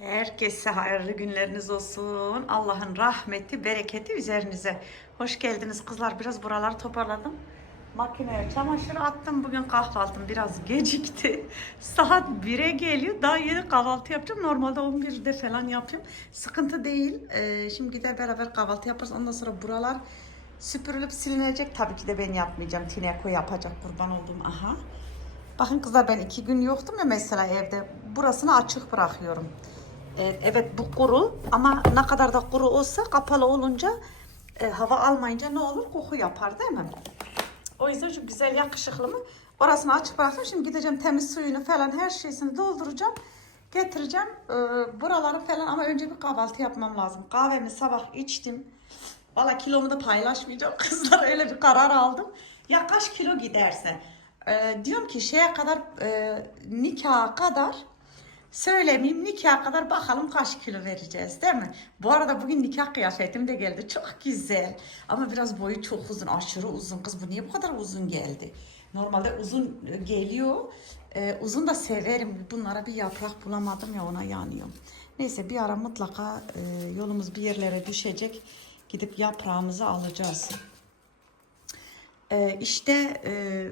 Herkese hayırlı günleriniz olsun. Allah'ın rahmeti, bereketi üzerinize. Hoş geldiniz kızlar. Biraz buraları toparladım. Makineye çamaşır attım. Bugün kahvaltım biraz gecikti. Saat 1'e geliyor. Daha yeni kahvaltı yapacağım. Normalde 11'de falan yapıyorum. Sıkıntı değil. Ee, şimdi gider beraber kahvaltı yaparız. Ondan sonra buralar süpürülüp silinecek. Tabii ki de ben yapmayacağım. Tineko yapacak kurban olduğum. Aha. Bakın kızlar ben iki gün yoktum ya mesela evde. Burasını açık bırakıyorum. Evet, evet bu kuru ama ne kadar da kuru olsa kapalı olunca e, hava almayınca ne olur? Koku yapar değil mi? O yüzden şu güzel yakışıklı mı? Orasını açık bıraktım. Şimdi gideceğim temiz suyunu falan her şeysini dolduracağım. Getireceğim e, buraları falan ama önce bir kahvaltı yapmam lazım. Kahvemi sabah içtim. Valla kilomu da paylaşmayacağım kızlar öyle bir karar aldım. Ya kaç kilo giderse. E, diyorum ki şeye kadar e, nikaha kadar söylemeyeyim nikaha kadar bakalım kaç kilo vereceğiz değil mi? Bu arada bugün nikah kıyafetim de geldi. Çok güzel. Ama biraz boyu çok uzun. Aşırı uzun. Kız bu niye bu kadar uzun geldi? Normalde uzun geliyor. Ee, uzun da severim. Bunlara bir yaprak bulamadım ya ona yanıyorum. Neyse bir ara mutlaka e, yolumuz bir yerlere düşecek. Gidip yaprağımızı alacağız. Ee, işte e,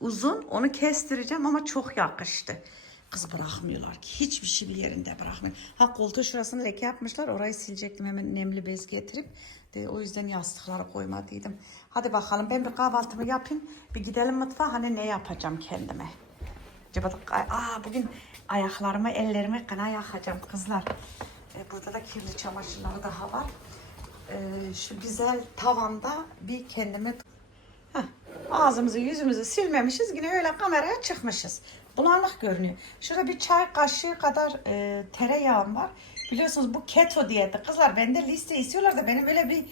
uzun onu kestireceğim ama çok yakıştı. Kız bırakmıyorlar ki. Hiçbir şey bir yerinde bırakmıyor. Ha koltuğu şurasını leke yapmışlar. Orayı silecektim hemen nemli bez getirip. De, o yüzden yastıkları koymadıydım. Hadi bakalım ben bir kahvaltımı yapayım. Bir gidelim mutfağa. Hani ne yapacağım kendime. Acaba aa, bugün ayaklarımı, ellerimi kana yakacağım kızlar. E, burada da kirli çamaşırları daha var. E, şu güzel tavanda bir kendime Heh, ağzımızı yüzümüzü silmemişiz. Yine öyle kameraya çıkmışız. Bulanık görünüyor. Şurada bir çay kaşığı kadar e, tereyağım var. Biliyorsunuz bu keto diyeti. Kızlar bende liste istiyorlar da benim öyle bir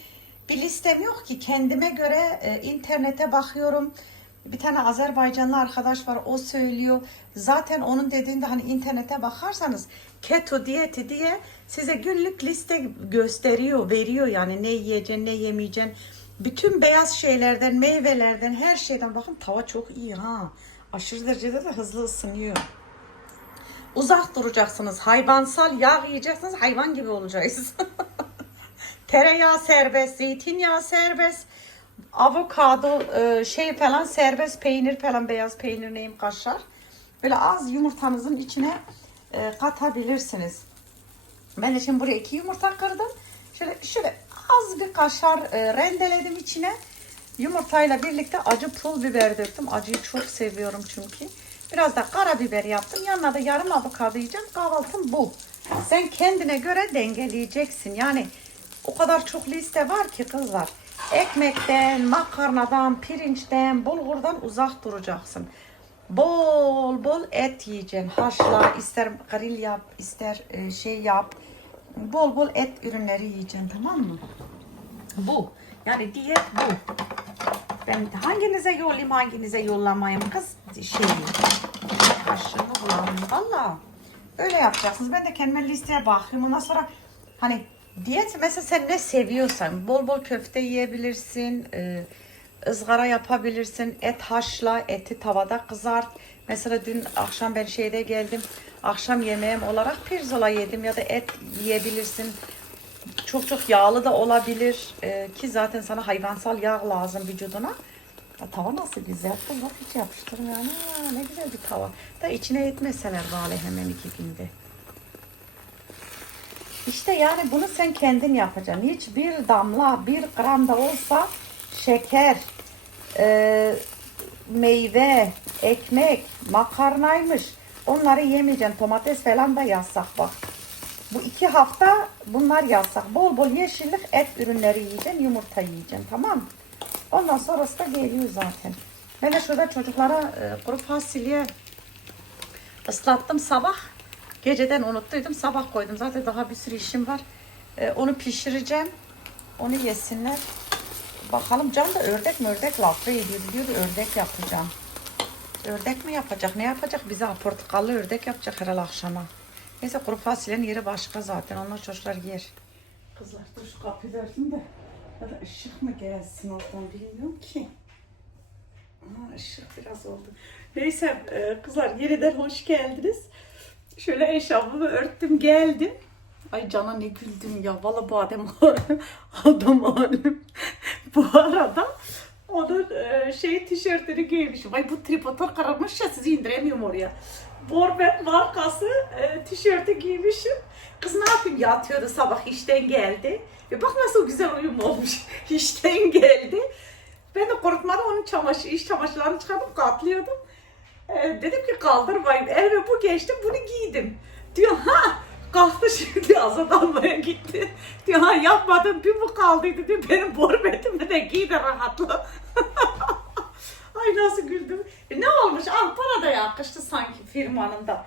bir listem yok ki. Kendime göre e, internete bakıyorum. Bir tane Azerbaycanlı arkadaş var o söylüyor. Zaten onun dediğinde hani internete bakarsanız keto diyeti diye size günlük liste gösteriyor, veriyor yani ne yiyeceksin, ne yemeyeceksin. Bütün beyaz şeylerden, meyvelerden, her şeyden bakın tava çok iyi ha. Aşırı derecede de hızlı ısınıyor. Uzak duracaksınız. Hayvansal yağ yiyeceksiniz. Hayvan gibi olacaksınız. Tereyağı serbest, zeytinyağı serbest, avokado e, şey falan serbest, peynir falan beyaz peynir neyim kaşar. Böyle az yumurtanızın içine e, katabilirsiniz. Ben de şimdi buraya iki yumurta kırdım. Şöyle şöyle az bir kaşar e, rendeledim içine. Yumurtayla birlikte acı pul biber döktüm. Acıyı çok seviyorum çünkü. Biraz da karabiber yaptım. Yanına da yarım avokado yiyeceğim. Kahvaltım bu. Sen kendine göre dengeleyeceksin. Yani o kadar çok liste var ki kızlar. Ekmekten, makarnadan, pirinçten, bulgurdan uzak duracaksın. Bol bol et yiyeceksin. Haşla, ister grill yap, ister e, şey yap. Bol bol et ürünleri yiyeceksin tamam mı? Bu. Yani diyet bu. Ben hanginize yollayayım hanginize yollamayayım kız şey. Kaşığımı bulalım. Valla. Öyle yapacaksınız. Ben de kendime listeye bakıyorum. Ondan sonra hani diyet mesela sen ne seviyorsan bol bol köfte yiyebilirsin. E, ızgara yapabilirsin. Et haşla, eti tavada kızart. Mesela dün akşam ben şeyde geldim. Akşam yemeğim olarak pirzola yedim ya da et yiyebilirsin. Çok çok yağlı da olabilir Ee, ki zaten sana hayvansal yağ lazım vücuduna. Ya, tava nasıl güzel. Kız bak hiç yapıştırmıyor. Ne güzel bir tava. Da içine etmeseler bari hemen iki günde. İşte yani bunu sen kendin yapacaksın. Hiç bir damla, bir gram da olsa şeker, e, meyve, ekmek, makarnaymış. Onları yemeyeceksin. Domates falan da yasak bak. Bu iki hafta bunlar yasak. Bol bol yeşillik et ürünleri yiyeceksin. Yumurta yiyeceksin. Tamam? Ondan sonrası da geliyor zaten. Ben de şurada çocuklara e, kuru fasulye ıslattım sabah. Geceden unuttuydum. Sabah koydum. Zaten daha bir sürü işim var. E, onu pişireceğim. Onu yesinler. Bakalım Can da ördek mördek lafı ediyor. Diyor ördek yapacağım. Ördek mi yapacak? Ne yapacak? Bize portakallı ördek yapacak herhalde akşama. Neyse kuru fasulyenin yeri başka zaten. Onlar çocuklar yer. Kızlar dur şu kapıyı verdim de. Ya da ışık mı gelsin oradan bilmiyorum ki. Aa, ışık biraz oldu. Neyse e, kızlar yeniden hoş geldiniz. Şöyle eşarbımı örttüm geldim. Ay cana ne güldüm ya. Valla bu adam alem. Adam alem. bu arada onun e, şey tişörtünü giymişim. Ay bu tripodlar kararmış ya sizi indiremiyorum oraya. Borbet markası e, tişörtü giymişim. Kız ne yapayım yatıyordu sabah işten geldi. Ve bak nasıl güzel uyum olmuş. işten geldi. Ben de korkmadan onun çamaşır, iş çamaşırlarını çıkartıp katlıyordum. Ee, dedim ki kaldırmayayım. Elime bu geçti bunu giydim. Diyor ha kalktı şimdi azat almaya gitti. Diyor ha yapmadım bir bu kaldıydı diyor. Benim borbetimi de giy de rahatla. Ay nasıl güldüm. E, ne olmuş al bana da yakıştı sanki firmanın da.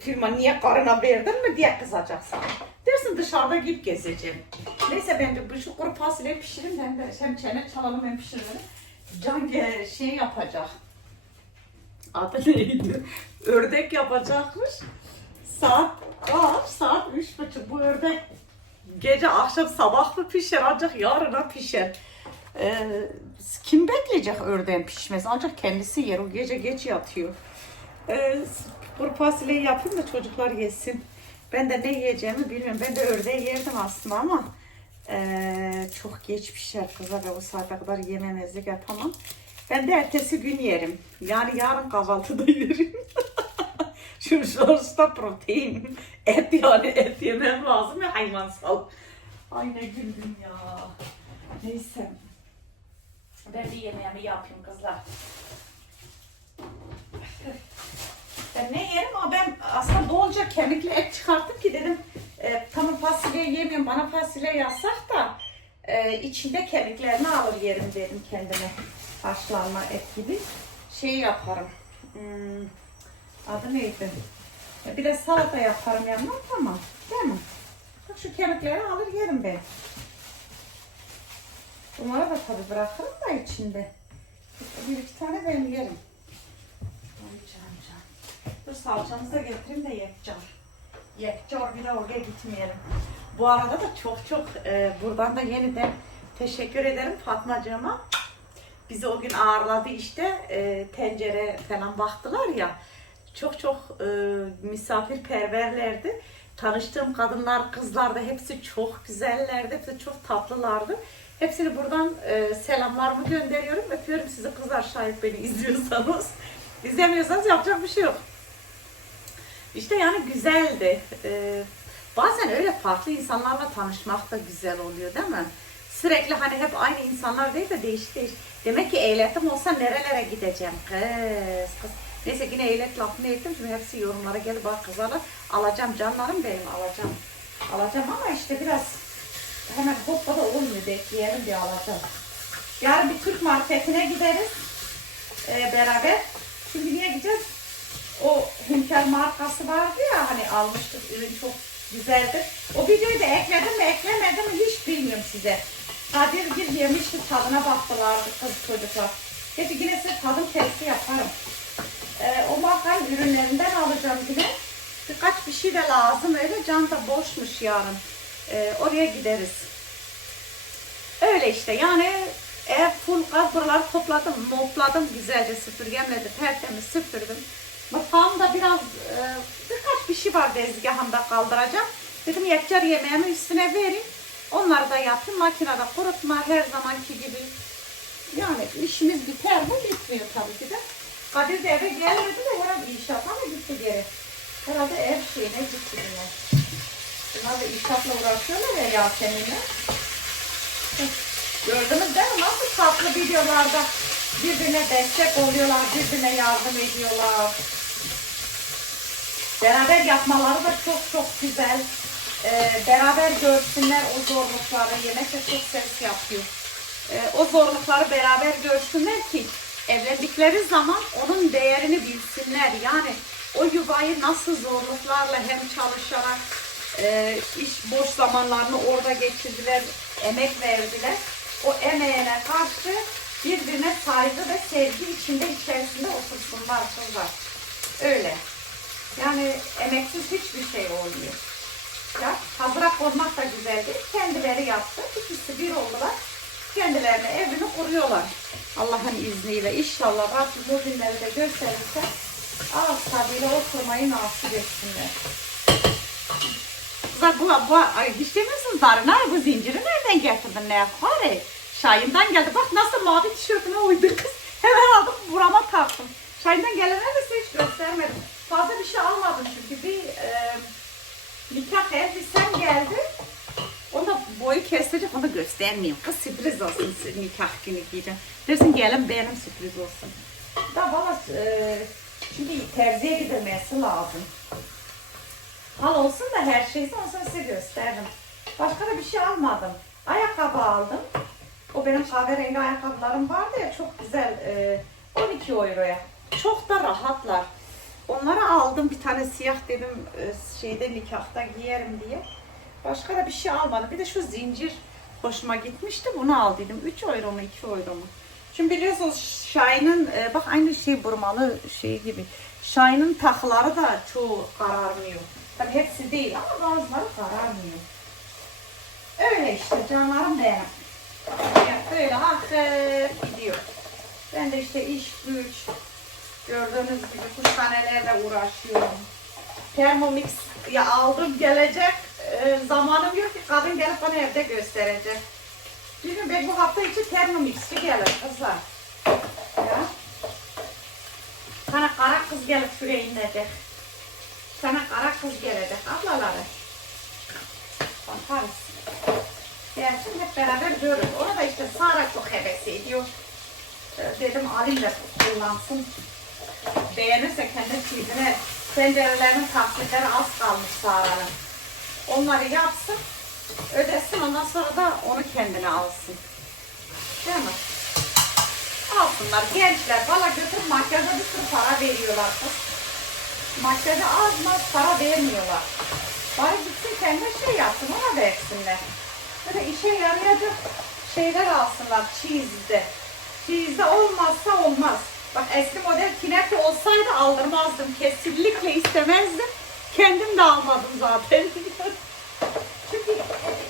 Firma niye karına verdin mi diye kızacak sana. Dersin dışarıda giyip gezeceğim. Neyse ben de bu şu kuru fasulyeyi pişireyim hem de hem çene çalalım hem pişirelim. Can şey yapacak. Adı neydi? Ördek yapacakmış. Saat kaç? Saat üç buçuk. Bu ördek gece akşam sabah mı pişer ancak yarına pişer. Ee, kim bekleyecek ördeğin pişmesi? Ancak kendisi yer. O gece geç yatıyor. Ee, kuru fasulyeyi yapayım da çocuklar yesin. Ben de ne yiyeceğimi bilmiyorum. Ben de ördeği yerdim aslında ama ee, çok geç pişer kızlar ve o saate kadar yememezlik yapamam. Ben de ertesi gün yerim. Yani yarın kahvaltıda yerim. Çünkü sonuçta protein. Et yani et yemem lazım ya hayvansal. Ay ne güldüm ya. Neyse. Ben de yemeğimi yapayım kızlar. Ben ne yerim ama ben aslında bolca kemikli et çıkarttım ki dedim e, tamam fasulye yemiyorum bana fasulye yazsak da e, içinde kemiklerini alır yerim dedim kendime. Haşlanma et gibi. Şey yaparım. Hmm, adı neydi? E, Bir de salata yaparım yanına tamam. Değil mi? Bak şu kemikleri alır yerim ben. Bunları da tabii bırakırım da içinde. Bir iki tane ben yerim. Dur salçamızı da getireyim de yekcar. Yekcar bir de oraya gitmeyelim. Bu arada da çok çok e, buradan da yeniden teşekkür ederim Fatmacığıma. Bizi o gün ağırladı işte e, tencere falan baktılar ya. Çok çok e, misafirperverlerdi. Tanıştığım kadınlar, kızlar da hepsi çok güzellerdi. Hepsi çok tatlılardı. Hepsini buradan e, selamlarımı gönderiyorum. Öpüyorum sizi kızlar şayet beni izliyorsanız. İzlemiyorsanız yapacak bir şey yok. İşte yani güzeldi. Ee, bazen öyle farklı insanlarla tanışmak da güzel oluyor değil mi? Sürekli hani hep aynı insanlar değil de değişik değişik. Demek ki ehliyetim olsa nerelere gideceğim kız kız. Neyse yine ehliyet lafını ettim. Şimdi hepsi yorumlara gelip bak kızlarla alacağım canlarım benim alacağım. Alacağım ama işte biraz hemen hoppa da olmuyor bekleyelim bir alacağım. Yarın bir Türk marketine gideriz ee, beraber. Şimdi niye gideceğiz? O Hünkar markası vardı ya hani almıştık ürün çok güzeldir. O videoyu da ekledim mi eklemedim mi hiç bilmiyorum size. Kadir bir yemişti tadına baktılardı kız çocuklar. Dedi yine size tadım testi yaparım. Ee, o markanın ürünlerinden alacağım yine. Birkaç bir şey de lazım öyle can da boşmuş yarın. Ee, oraya gideriz. Öyle işte yani ev full gaz buraları topladım, mopladım güzelce süpürgemle de tertemiz süpürdüm. Mutfağımda biraz e, birkaç bir şey var tezgahımda kaldıracağım. Dedim yekçer yemeğimi üstüne vereyim. Onları da yapayım. Makinede kurutma her zamanki gibi. Yani işimiz biter mi? Bitmiyor tabii ki de. Kadir de eve gelmedi de herhalde inşaata mı gitti geri? Herhalde ev şeyine gitti bunlar. Bunlar da inşaatla uğraşıyorlar ya Yasemin'le. Gördünüz değil mi? Nasıl tatlı videolarda birbirine destek oluyorlar, birbirine yardım ediyorlar. Beraber yapmaları da çok çok güzel. Ee, beraber görsünler o zorlukları. Yemek de çok ses yapıyor. Ee, o zorlukları beraber görsünler ki evlendikleri zaman onun değerini bilsinler. Yani o yuvayı nasıl zorluklarla hem çalışarak e, iş boş zamanlarını orada geçirdiler, emek verdiler. O emeğine karşı birbirine saygı ve sevgi içinde içerisinde otursunlar kızlar. Öyle. Yani emeksiz hiçbir şey olmuyor. Ya hazıra koymak da güzel değil. Kendileri yaptı. İkisi bir oldular. Kendilerine evini kuruyorlar. Allah'ın izniyle inşallah Rabbim o günleri de gösterirse Ağız tadıyla oturmayı nasip etsinler. Kızlar bu, bu ay hiç demiyorsunuz Darın ay bu zinciri nereden getirdin ne yapar? Şahin'den geldi. Bak nasıl mavi tişörtüme uydu kız. Hemen aldım burama taktım. Şahin'den gelene de hiç göstermedim. Fazla bir şey almadım çünkü bir e, nikah elbisem geldi. Onu da boyu kestirecek onu da göstermeyeyim. Kız sürpriz olsun nikah günü giyeceğim. Dersin gelin benim sürpriz olsun. Da valla e, şimdi terziye gidilmesi lazım. Hal olsun da her şeyse sonra size gösteririm. Başka da bir şey almadım. Ayakkabı aldım. O benim kahverengi ayakkabılarım vardı ya çok güzel. e, 12 euroya. Çok da rahatlar. Onları aldım bir tane siyah dedim e, şeyde nikahta giyerim diye. Başka da bir şey almadım. Bir de şu zincir hoşuma gitmişti. Bunu aldıydım. 3 euro mu 2 euro mu? Şimdi biliyorsunuz Şahin'in e, bak aynı şey burmalı şey gibi. Şahin'in takları da çoğu kararmıyor. Tabii hepsi değil ama bazıları kararmıyor. Öyle işte canlarım benim. Yani böyle hafif gidiyor. Ben de işte iş güç gördüğünüz gibi kuşhanelerle uğraşıyorum. Thermomix ya aldım gelecek e, zamanım yok ki kadın gelip bana evde gösterecek. Çünkü ben bu hafta içi Thermomix'ci gelir kızlar. Ya. Sana kara kız gelip şuraya inecek. Sana kara kız gelecek ablaları. Bakarız. Gelsin hep beraber görürüz. Ona da işte Sara çok heves ediyor. Ee, Dedim alayım da kullansın. Beğenirse kendi çizine tencerelerinin taklitleri az kalmış Sara'nın. Onları yapsın, ödesin ondan sonra da onu kendine alsın. Değil mi? Alsınlar gençler. Valla götür makyaja bir sürü para veriyorlar kız. Makyaja az az para vermiyorlar. Bari gitsin kendi şey yapsın ona versinler. Böyle işe yarayacak şeyler alsınlar cheese'de. Cheese'de olmazsa olmaz. Bak eski model Kinetti olsaydı aldırmazdım. Kesinlikle istemezdim. Kendim de almadım zaten. Çünkü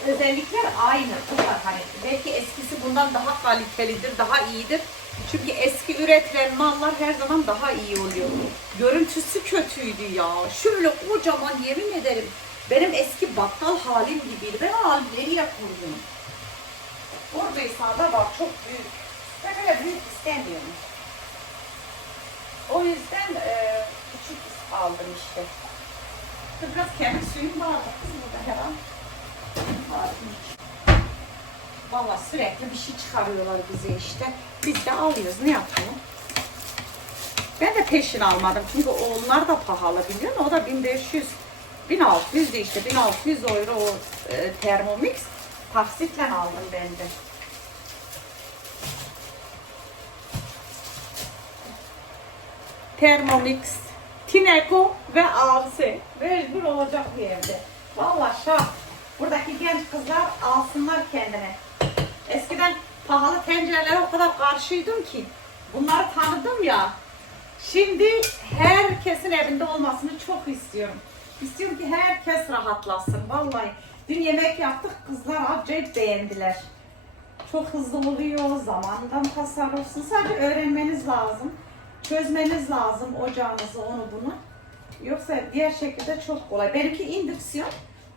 özellikler aynı. Bunlar hani belki eskisi bundan daha kalitelidir, daha iyidir. Çünkü eski üretilen mallar her zaman daha iyi oluyor. Görüntüsü kötüydü ya. Şöyle kocaman yemin ederim. Benim eski bakkal halim gibiydi. Ben o halleri yapıyordum. Oradaysa da bak çok büyük. Ben öyle büyük istemiyorum. O yüzden e, küçük aldım işte. Biraz kemik suyum vardı kız burada her an. Valla sürekli bir şey çıkarıyorlar bize işte. Biz de alıyoruz. Ne yapalım? Ben de peşin almadım. Çünkü onlar da pahalı biliyor musun? O da 1500 1600 de işte 1600 euro o e, Thermomix taksitle aldım ben de. Thermomix, Tineco ve Avse. Mecbur olacak bir evde. Vallahi şart. Buradaki genç kızlar alsınlar kendine. Eskiden pahalı tencerelere o kadar karşıydım ki. Bunları tanıdım ya. Şimdi herkesin evinde olmasını çok istiyorum. İstiyorum ki herkes rahatlasın. Vallahi dün yemek yaptık kızlar acayip beğendiler. Çok hızlı oluyor, zamandan tasarrufsun. Sadece öğrenmeniz lazım. Çözmeniz lazım ocağınızı onu bunu. Yoksa diğer şekilde çok kolay. Benimki indüksiyon.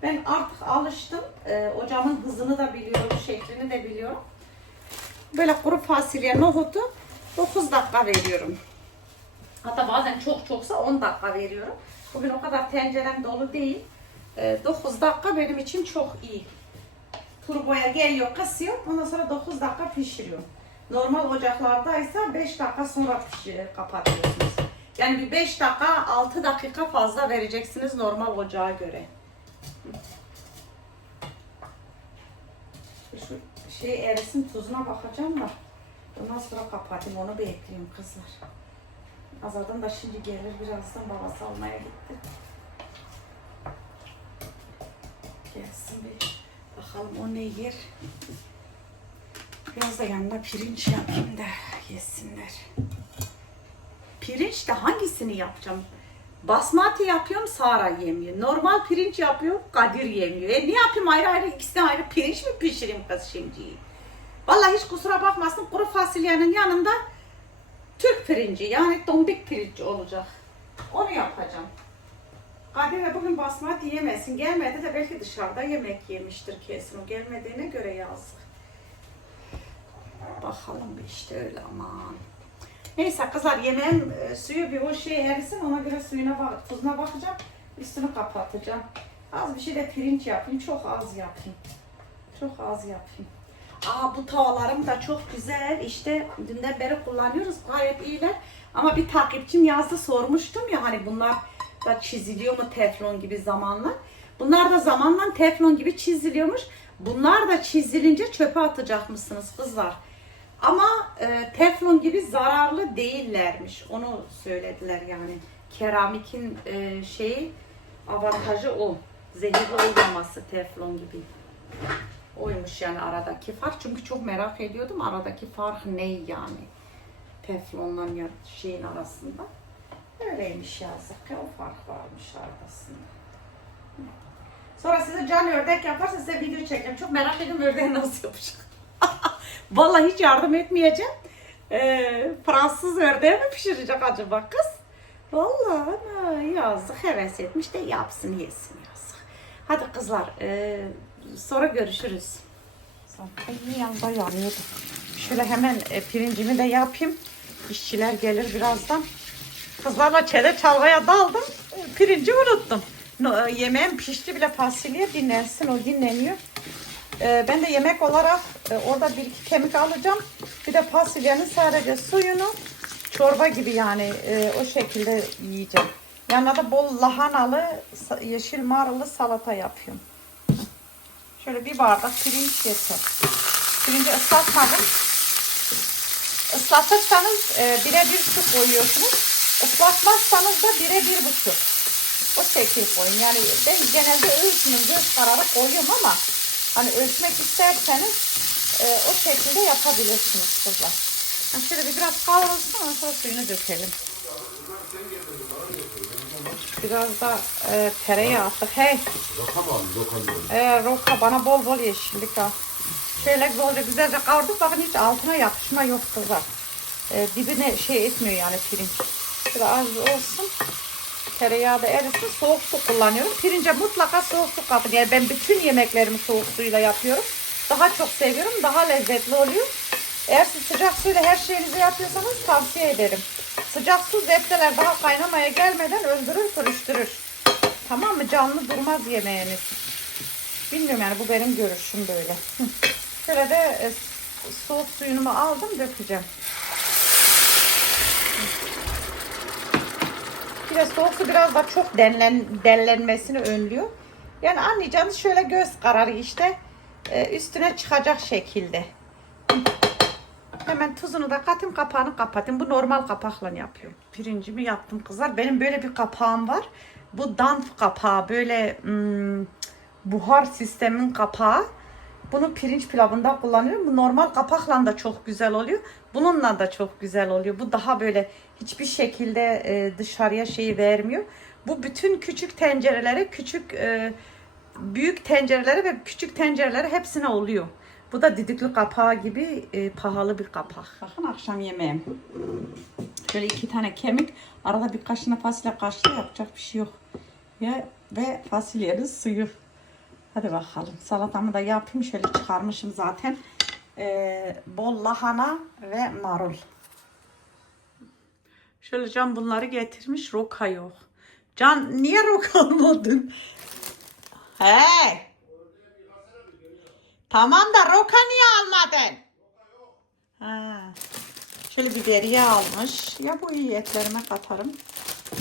Ben artık alıştım. Ee, ocağımın hızını da biliyorum, şeklini de biliyorum. Böyle kuru fasulye, nohutu 9 dakika veriyorum. Hatta bazen çok çoksa 10 dakika veriyorum. Bugün o kadar tencerem dolu değil. Ee, 9 dakika benim için çok iyi. Turboya geliyor, kasıyor. Ondan sonra 9 dakika pişiriyor. Normal ocaklardaysa 5 dakika sonra pişir, kapatıyorsunuz. Yani bir 5 dakika, 6 dakika fazla vereceksiniz normal ocağa göre. Şu şey erisin tuzuna bakacağım da. Ondan sonra kapatayım onu bekliyorum kızlar. Azadın da şimdi gelir birazdan babası almaya gitti. Gelsin bir bakalım o ne yer. Biraz da yanına pirinç yapayım da yesinler. Pirinç de hangisini yapacağım? Basmati yapıyorum Sara yemiyor. Normal pirinç yapıyorum Kadir yemiyor. E ne yapayım ayrı ayrı ikisini ayrı pirinç mi pişireyim kız şimdi? Vallahi hiç kusura bakmasın kuru fasulyenin yanında Türk pirinci yani tombik pirinç olacak. Onu yapacağım. Kadir bugün basmati yemesin. Gelmedi de belki dışarıda yemek yemiştir kesin. O gelmediğine göre yazık. Bakalım işte öyle aman. Neyse kızlar yemeğin e, suyu bir o şey erisin ona göre suyuna bak, tuzuna bakacağım. Üstünü kapatacağım. Az bir şey de pirinç yapayım. Çok az yapayım. Çok az yapayım. Aa bu tavalarım da çok güzel. İşte dünden beri kullanıyoruz. Gayet iyiler. Ama bir takipçim yazdı sormuştum ya hani bunlar da çiziliyor mu teflon gibi zamanla. Bunlar da zamanla teflon gibi çiziliyormuş. Bunlar da çizilince çöpe atacakmışsınız kızlar. Ama e, teflon gibi zararlı değillermiş. Onu söylediler yani. Keramikin e, şeyi avantajı o. Zehirli olmaması teflon gibi. Oymuş yani aradaki fark. Çünkü çok merak ediyordum aradaki fark ne yani. Teflonla ya şeyin arasında. Öyleymiş yazık ki o fark varmış arasında. Sonra size can ördek yaparsa size video çekeceğim. Çok merak ediyorum ördeği nasıl yapacak. Vallahi hiç yardım etmeyeceğim. Ee, Fransız ördeği mi pişirecek acaba kız? Vallahi ana, yazık heves etmiş de yapsın yesin yazık. Hadi kızlar e, sonra görüşürüz. Bir yanda yanıyordu. Şöyle hemen e, pirincimi de yapayım. İşçiler gelir birazdan. Kızlarla çele çalgaya daldım. E, Pirinci unuttum. No, e, yemeğim pişti bile fasulye dinlensin o dinleniyor. E, ben de yemek olarak e, orada bir iki kemik alacağım. Bir de fasulyenin sadece suyunu çorba gibi yani e, o şekilde yiyeceğim. Yanına da bol lahanalı yeşil marullu salata yapıyorum. Şöyle bir bardak pirinç yeter. Pirinci ıslatmadım. Islatırsanız e, bire bir su koyuyorsunuz. Islatmazsanız da bire bir buçuk. O şekil koyun. Yani ben genelde. Göz kararı koyuyorum ama hani ölçmek isterseniz e, o şekilde yapabilirsiniz kızlar. Ha, şöyle bir biraz kavrulsun ondan sonra suyunu dökelim. Biraz da e, tereyağı attık. Hey Roka mı? Roka mı? ee, roka bana bol bol yeşillik al. Şöyle güzelce güzelce kavurduk. Bakın hiç altına yapışma yok kızlar. Ee, dibine şey etmiyor yani pirinç. Şöyle az olsun. Tereyağı da erisin. Soğuk su kullanıyorum. Pirince mutlaka soğuk su katın. Yani ben bütün yemeklerimi soğuk suyla yapıyorum. Daha çok seviyorum. Daha lezzetli oluyor. Eğer siz sıcak suyla her şeyinizi yapıyorsanız tavsiye ederim. Sıcak su zepteler daha kaynamaya gelmeden öldürür, pürüştürür. Tamam mı? Canlı durmaz yemeğiniz. Bilmiyorum yani bu benim görüşüm böyle. Şöyle de e, soğuk suyunumu aldım dökeceğim. Bir de soğuk su biraz da çok denlen, denlenmesini önlüyor. Yani anlayacağınız şöyle göz kararı işte e, üstüne çıkacak şekilde. Hemen tuzunu da katayım kapağını kapatayım. Bu normal kapakla yapıyorum. Pirincimi yaptım kızlar. Benim böyle bir kapağım var. Bu danf kapağı böyle hmm, buhar sistemin kapağı. Bunu pirinç pilavında kullanıyorum. Bu normal kapakla da çok güzel oluyor. Bununla da çok güzel oluyor. Bu daha böyle hiçbir şekilde e, dışarıya şeyi vermiyor. Bu bütün küçük tencerelere, küçük e, büyük tencerelere ve küçük tencerelere hepsine oluyor. Bu da didikli kapağı gibi e, pahalı bir kapak. Bakın akşam yemeğim. Şöyle iki tane kemik. Arada birkaç tane fasulye kaşığı yapacak bir şey yok. Ya, ve fasulyenin suyu. Hadi bakalım. Salatamı da yapayım. Şöyle çıkarmışım zaten. Ee, bol lahana ve marul. Şöyle Can bunları getirmiş. Roka yok. Can niye roka almadın? Hey! Tamam da roka niye almadın? Ha. Şöyle biberiye almış. Ya bu iyi etlerime katarım.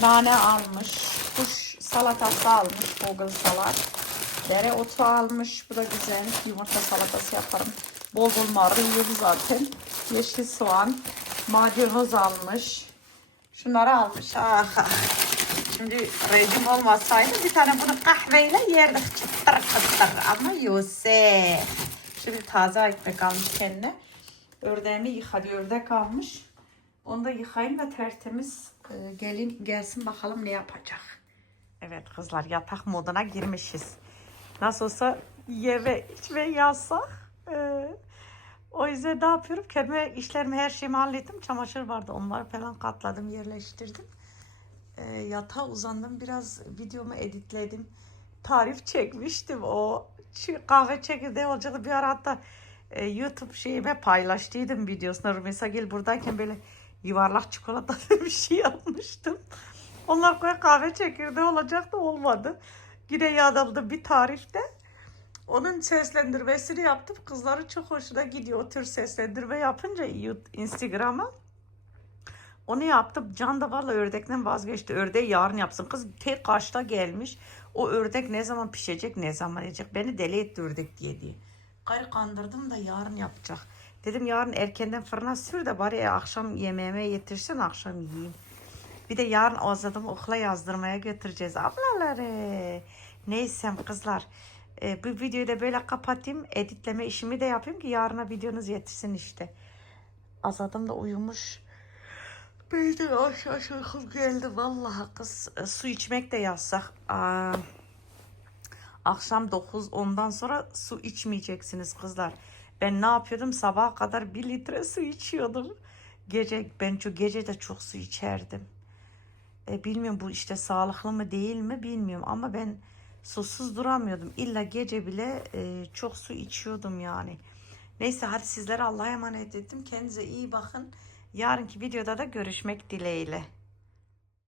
Nane almış. Kuş salatası almış. Google salat. Dereotu almış. Bu da güzel. Yumurta salatası yaparım. Bol bol marul yiyoruz zaten. Yeşil soğan. Maydanoz almış. Şunları almış. Ah, ah. Şimdi rejim olmasaydı bir tane bunu kahveyle yerdik. Çıtır çıtır. Ama Yusuf. Şimdi taze ekmek almış kendine. Ördeğimi yıkadı. Ördek almış. Onu da yıkayayım da tertemiz e, gelin gelsin bakalım ne yapacak. Evet kızlar yatak moduna girmişiz. Nasıl olsa yeme içme yasak. Ee, o yüzden ne yapıyorum? Kendime işlerimi her şeyimi hallettim. Çamaşır vardı. Onları falan katladım, yerleştirdim. e, yatağa uzandım. Biraz videomu editledim. Tarif çekmiştim o. Kahve çekirdeği olacaktı. Bir ara hatta e, YouTube şeyime paylaştıydım videosunu. Rumeysa Gil buradayken böyle yuvarlak çikolatalı bir şey yapmıştım. Onlar koya kahve çekirdeği olacaktı olmadı. Yine yanımda bir tarifte. Onun seslendirmesini yaptım. Kızları çok hoşuna gidiyor o tür seslendirme yapınca Instagram'a. Onu yaptım. Can da valla ördekten vazgeçti. Ördeği yarın yapsın. Kız tek kaçta gelmiş. O ördek ne zaman pişecek ne zaman yiyecek. Beni deli etti ördek diye diye. Gayrı kandırdım da yarın yapacak. Dedim yarın erkenden fırına sür de bari akşam yemeğime yetirsin akşam yiyeyim. Bir de yarın Azad'ımı okula yazdırmaya götüreceğiz ablaları. Neyse kızlar. E, bu videoyu da böyle kapatayım. Editleme işimi de yapayım ki yarına videonuz yetişsin işte. Azadım da uyumuş. De aşağı aşağı geldi. Vallahi kız e, su içmek de yasak. Aa, akşam 9-10'dan sonra su içmeyeceksiniz kızlar. Ben ne yapıyordum? Sabaha kadar bir litre su içiyordum. Gece ben çok gece de çok su içerdim. E, bilmiyorum bu işte sağlıklı mı değil mi bilmiyorum ama ben susuz duramıyordum. İlla gece bile e, çok su içiyordum yani. Neyse hadi sizlere Allah'a emanet ettim. Kendinize iyi bakın. Yarınki videoda da görüşmek dileğiyle.